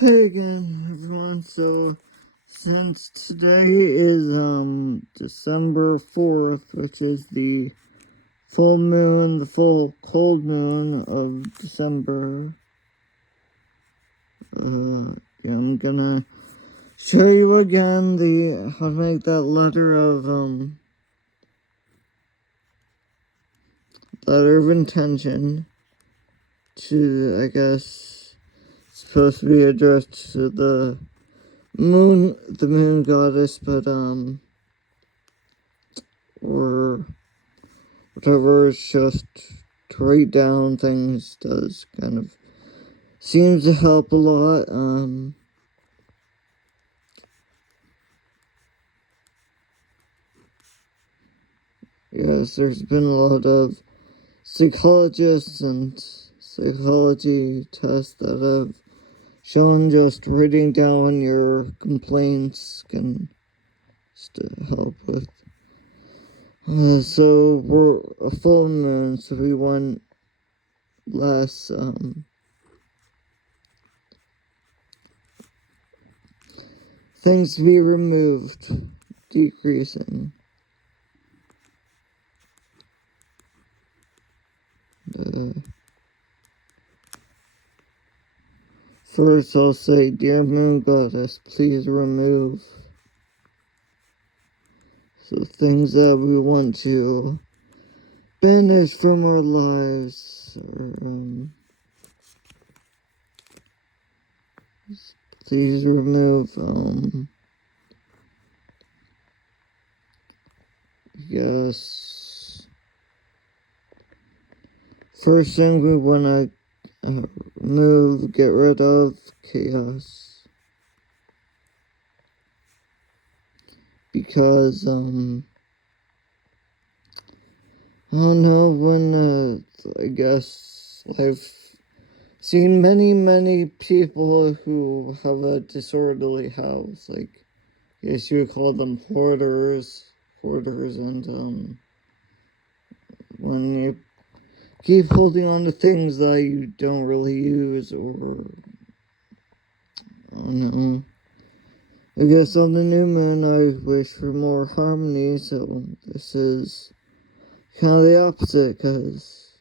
Hey again, everyone. So, since today is December 4th, which is the full moon, the full cold moon of December, I'm gonna show you again how to make that letter of intention to, I guess, supposed to be addressed to the moon goddess, but or whatever. It's just to write down things does kind of seems to help a lot. Yes, there's been a lot of psychologists and psychology tests that have shown just writing down your complaints can just help with. So we're a full moon, so we want less things to be removed, decreasing. First, I'll say, Dear Moon Goddess, please remove the things that we want to banish from our lives, or please remove, yes. First thing we want to remove, get rid of chaos. Because, I don't know, I guess I've seen many people who have a disorderly house, like, I guess you would call them hoarders, and, when you keep holding on to things that you don't really use, or, I don't know. I guess on the new moon, I wish for more harmony, so this is kind of the opposite, because,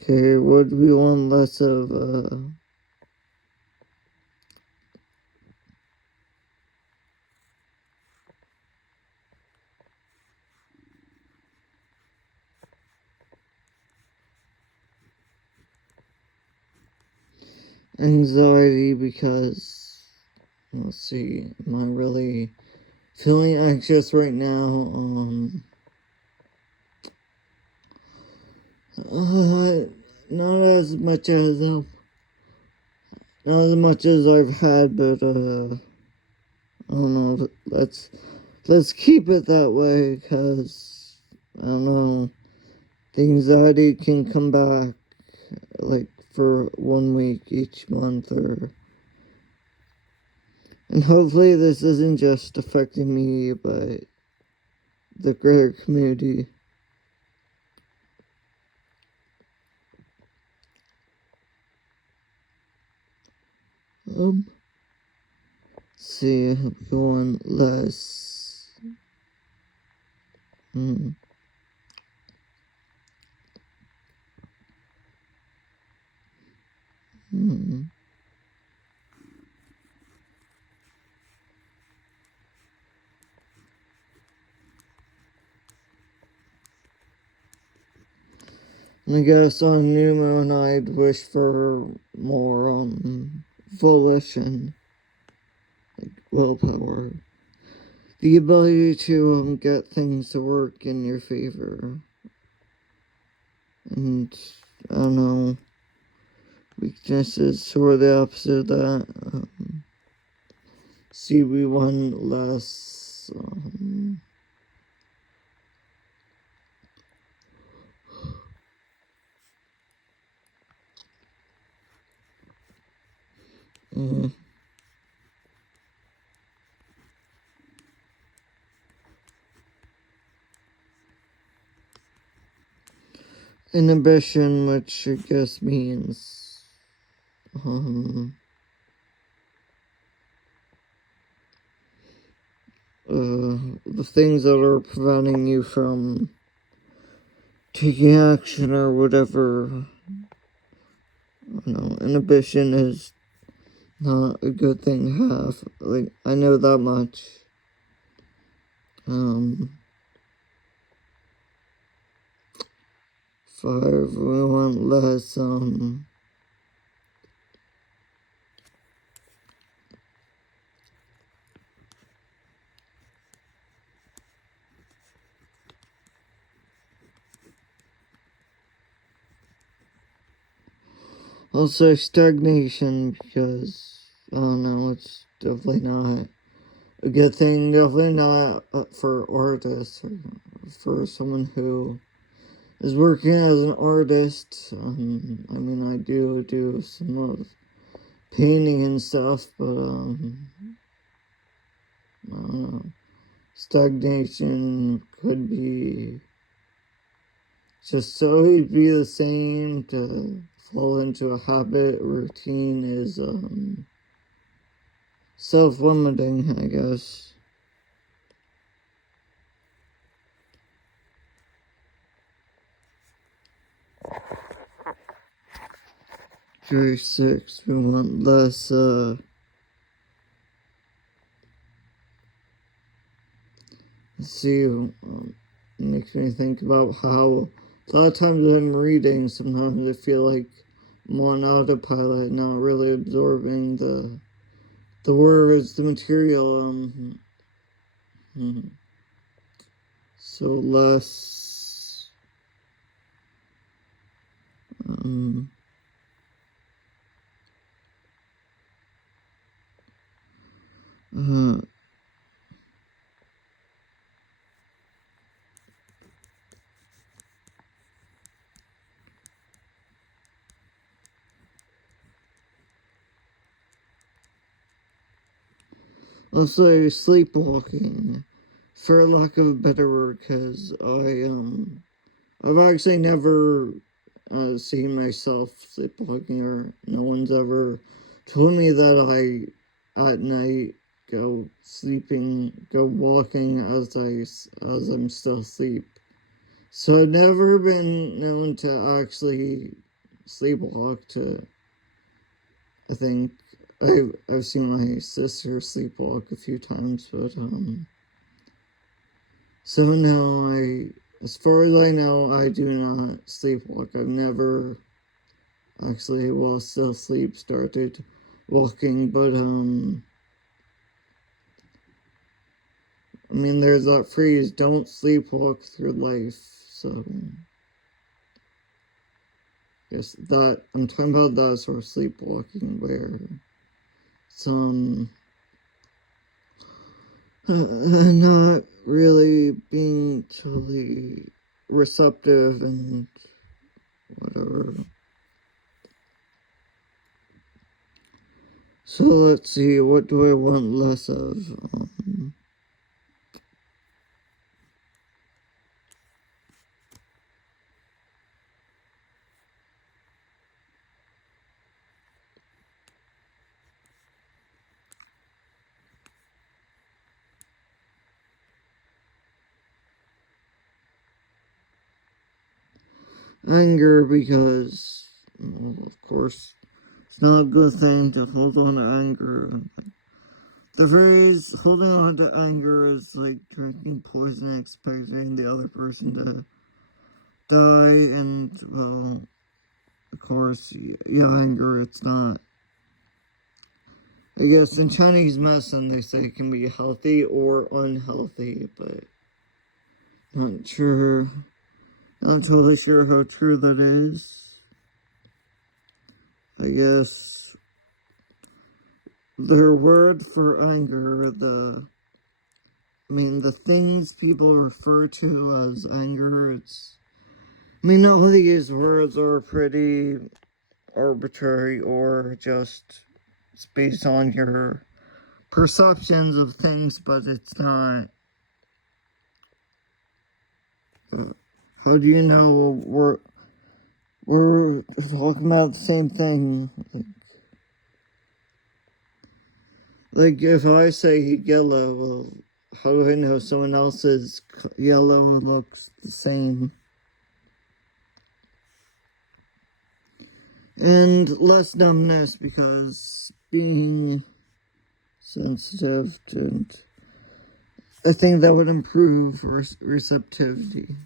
okay, what do we want less of, anxiety, because, let's see, am I really feeling anxious right now? Not as much as, not as much as I've had, but, I don't know, let's keep it that way, because, I don't know, the anxiety can come back, like, for 1 week each month, and hopefully this isn't just affecting me, but the greater community. Let's see, we want less. I guess on new moon I'd wish for more volition, like willpower, the ability to get things to work in your favor, and I don't know, weaknesses sort of the opposite of that. See, we want less. inhibition, which I guess means the things that are preventing you from taking action or whatever. Inhibition is not a good thing to have. Like, I know that much. If I ever want less, I'll say stagnation, because, I don't know, it's definitely not a good thing. Definitely not for artists, or for someone who is working as an artist. I mean, I do some of painting and stuff, but, I don't know. Stagnation could be just so he'd be the same. To fall into a habit, routine is self-limiting, I guess. 36, we want less, let's see, makes me think about how a lot of times when I'm reading, sometimes I feel like I'm on autopilot, not really absorbing the words, the material, so less, I'll say sleepwalking, for lack of a better word, because I've actually never seen myself sleepwalking, or no one's ever told me that I, at night, go walking as I'm still asleep. So I've never been known to actually sleepwalk. I think I've seen my sister sleepwalk a few times, but so no, as far as I know, I do not sleepwalk. I've never actually, while still asleep, started walking, but I mean, there's that phrase, don't sleepwalk through life, so I guess that, I'm talking about that sort of sleepwalking, where it's, not really being totally receptive and whatever. So let's see, what do I want less of? Anger, because, of course, it's not a good thing to hold on to anger. The phrase holding on to anger is like drinking poison and expecting the other person to die, and, well, of course, anger, it's not. I guess in Chinese medicine they say it can be healthy or unhealthy, but not sure. Not totally sure how true that is. I guess their word for anger, the things people refer to as anger, all these words are pretty arbitrary, or just it's based on your perceptions of things, but it's not. How do you know we're talking about the same thing. Like if I say yellow, well, how do I know someone else's yellow looks the same? And less numbness because being sensitive, and I think that would improve receptivity.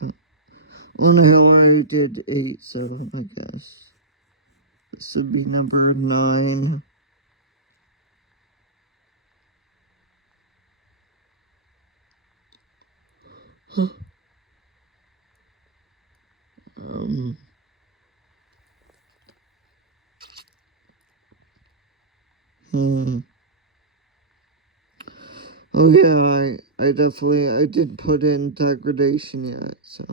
Well, no, I already did 8, so I guess this would be number 9. um, hmm. Oh yeah, I definitely, I didn't put in degradation yet, so.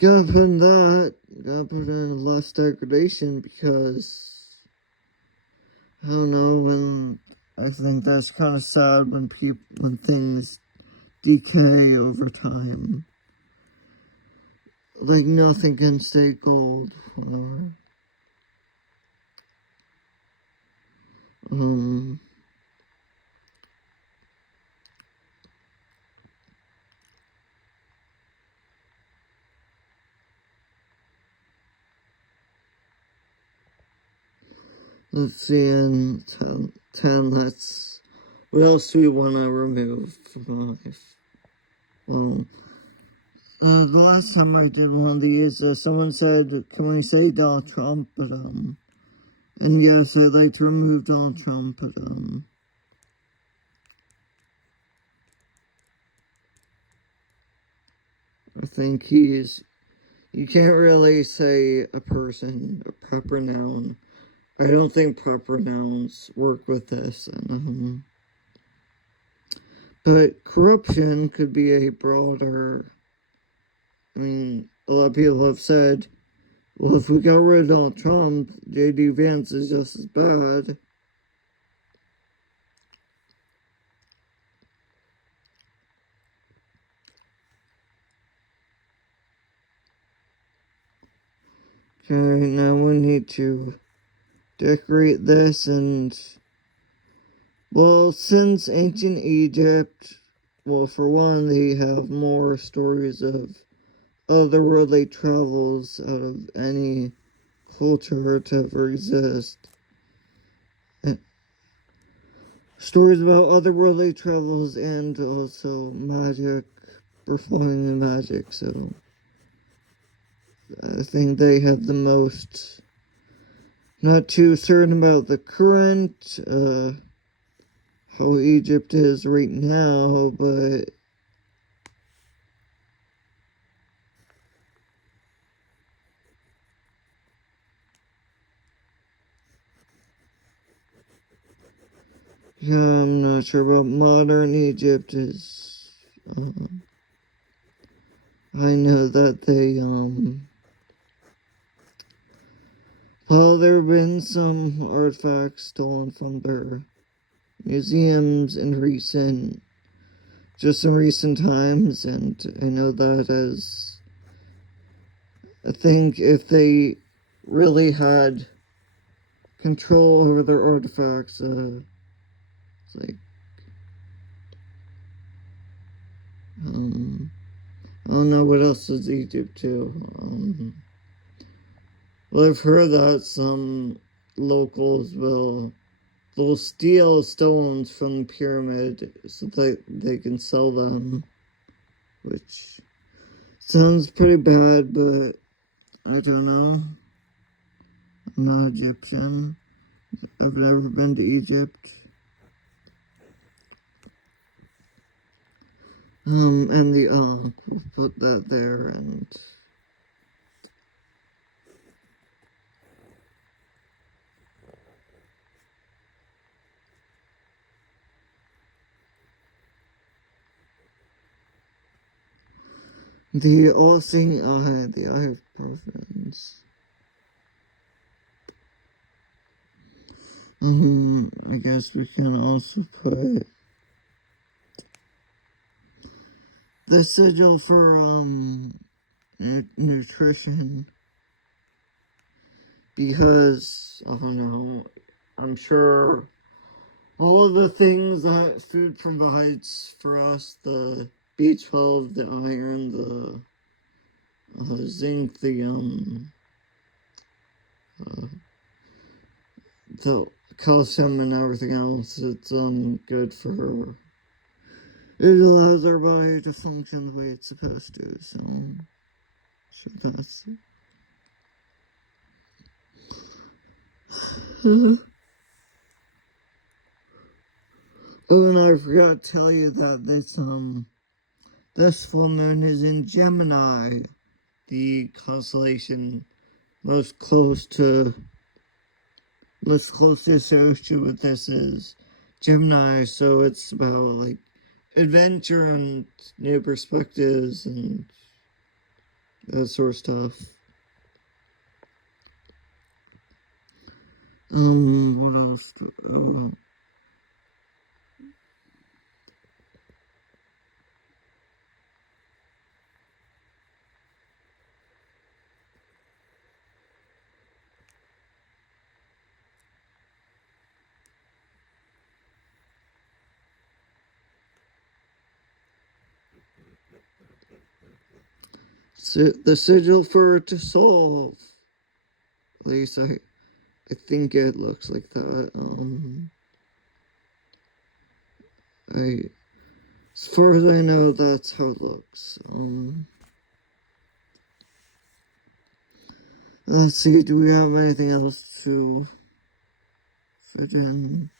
Gotta put in that, gotta put in less degradation because, I don't know, when, I think that's kind of sad when things decay over time. Like nothing can stay gold. Um, let's see, in 10, what else do we want to remove from life? Well, the last time I did one of these, someone said, can we say Donald Trump? But, and yes, I'd like to remove Donald Trump, but, I think you can't really say a person, a proper noun. I don't think proper nouns work with this, and, but corruption could be a broader, I mean, a lot of people have said, well, if we got rid of Donald Trump, J.D. Vance is just as bad. Okay, now we need to decorate this, and, well, since ancient Egypt, well, for one, they have more stories of otherworldly travels out of any culture to ever exist. Stories about otherworldly travels and also magic, performing magic, so I think they have the most. Not too certain about the current, how Egypt is right now, but yeah, I'm not sure about modern Egypt is, I know that they, well, there have been some artifacts stolen from their museums in recent times, and I know that as, I think if they really had control over their artifacts, it's like, I don't know what else does Egypt do. Well, I've heard that some locals they'll steal stones from the pyramid so that they can sell them, which sounds pretty bad, but I don't know. I'm not Egyptian. I've never been to Egypt. And we'll put that there, and the all-seeing eye, the eye of providence. I guess we can also put the sigil for, nutrition. Because, I don't know, I'm sure all of the things that food provides for us, the B12, the iron, the zinc, the calcium and everything else, it's good for her. It allows our body to function the way it's supposed to, so that's Oh, and I forgot to tell you that this full moon is in Gemini, the constellation most closely associated with this is Gemini, so it's about like adventure and new perspectives and that sort of stuff. What else? The sigil for it to solve. At least I think it looks like that. As far as I know, that's how it looks. Let's see, do we have anything else to fit in?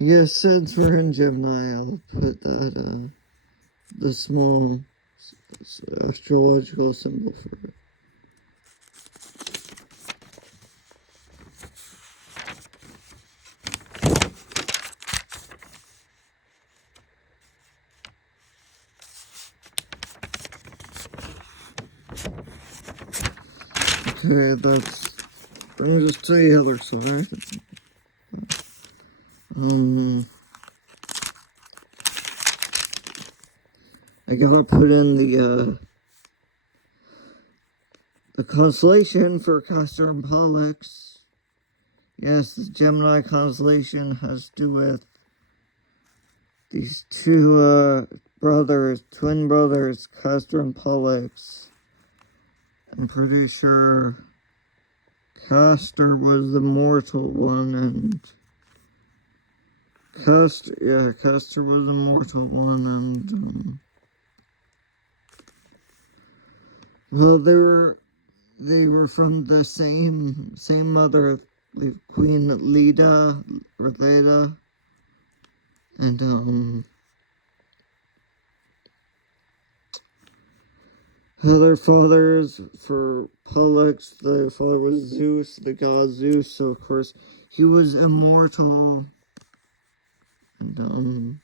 Yes, since we're in Gemini, I'll put that, the small astrological symbol for it. Okay, that brings us to the other side. I gotta put in the constellation for Castor and Pollux. Yes, the Gemini constellation has to do with these two twin brothers, Castor and Pollux. I'm pretty sure Castor was the mortal one, and Castor was the mortal one, and well, they were from the same mother, Queen Leda, and their fathers, for Pollux, the father was Zeus, the god Zeus, so of course he was immortal, and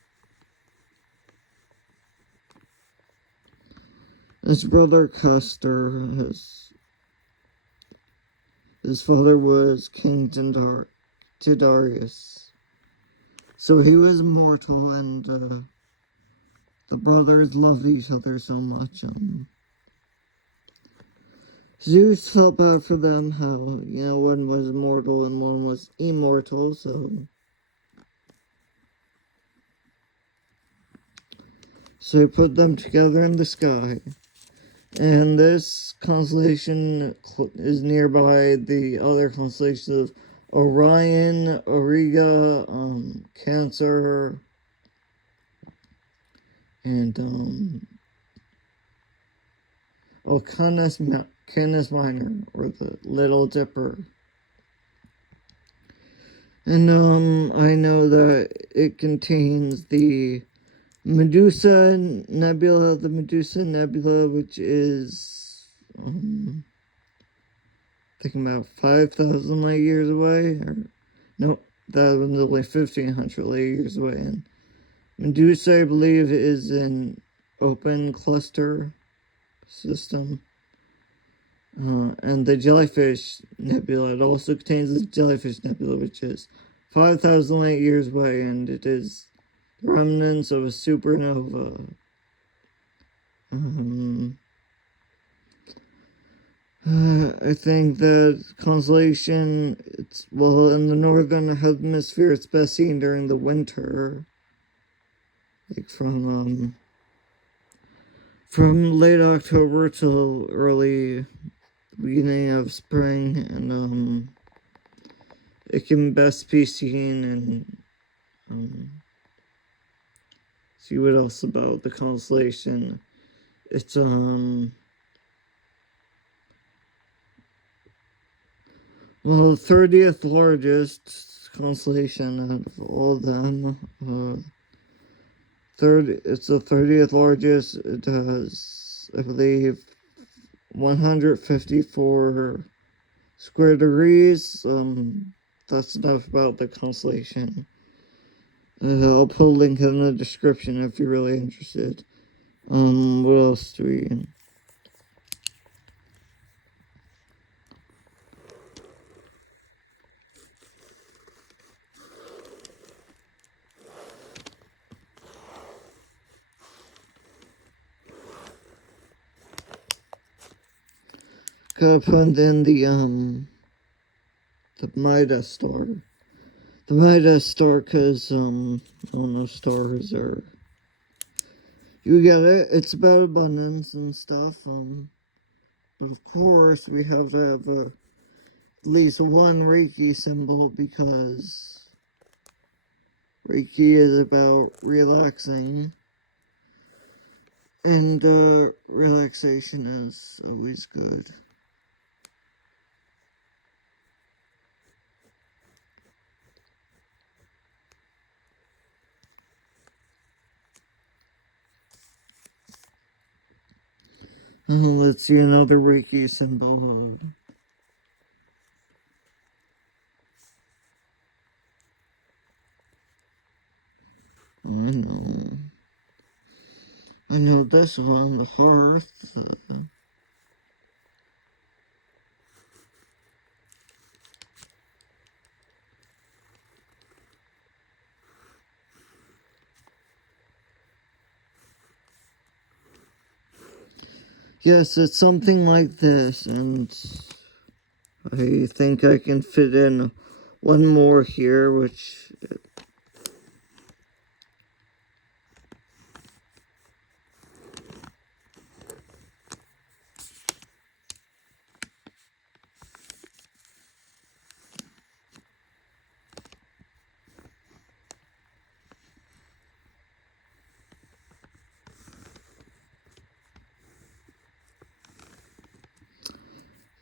his brother Castor, his father was King Tydarius, so he was immortal, and the brothers loved each other so much. Zeus felt bad for them, how, one was mortal and one was immortal, so he put them together in the sky. And this constellation is nearby the other constellations of Orion, Auriga, Cancer, and Canis Minor, or the Little Dipper. And I know that it contains the Medusa Nebula, which is I think about 5,000 light years away, or no, that was only 1,500 light years away. And Medusa, I believe, is an open cluster system. And the Jellyfish Nebula, it also contains the Jellyfish Nebula, which is 5,000 light years away, and it is the remnants of a supernova. I think that constellation, it's, well, in the northern hemisphere, it's best seen during the winter. Like from late October till early beginning of spring, and it can best be seen and see what else about the constellation. It's well, the 30th largest constellation out of all of them. It's the 30th largest. It has, I believe, 154 square degrees. That's enough about the constellation. I'll put a link in the description if you're really interested. What else do we... Gotta put in the Midas star. The Midas star, cause, all those stars are... You get it, it's about abundance and stuff, but of course we have to have at least one Reiki symbol, because Reiki is about relaxing, and, relaxation is always good. Let's see another Reiki symbol. I know this one, the hearth. Yes, it's something like this, and I think I can fit in one more here, which...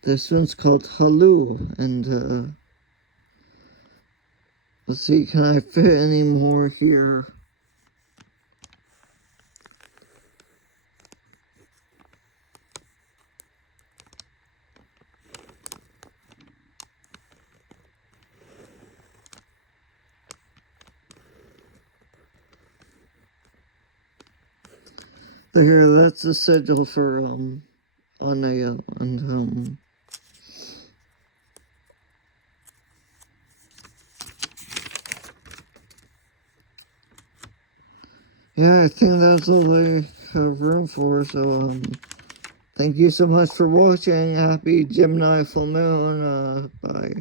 This one's called Halu, and, let's see, can I fit any more here? Here, that's the sigil for, Anaya, and, yeah, I think that's all I have room for, so, thank you so much for watching. Happy Gemini full moon, bye.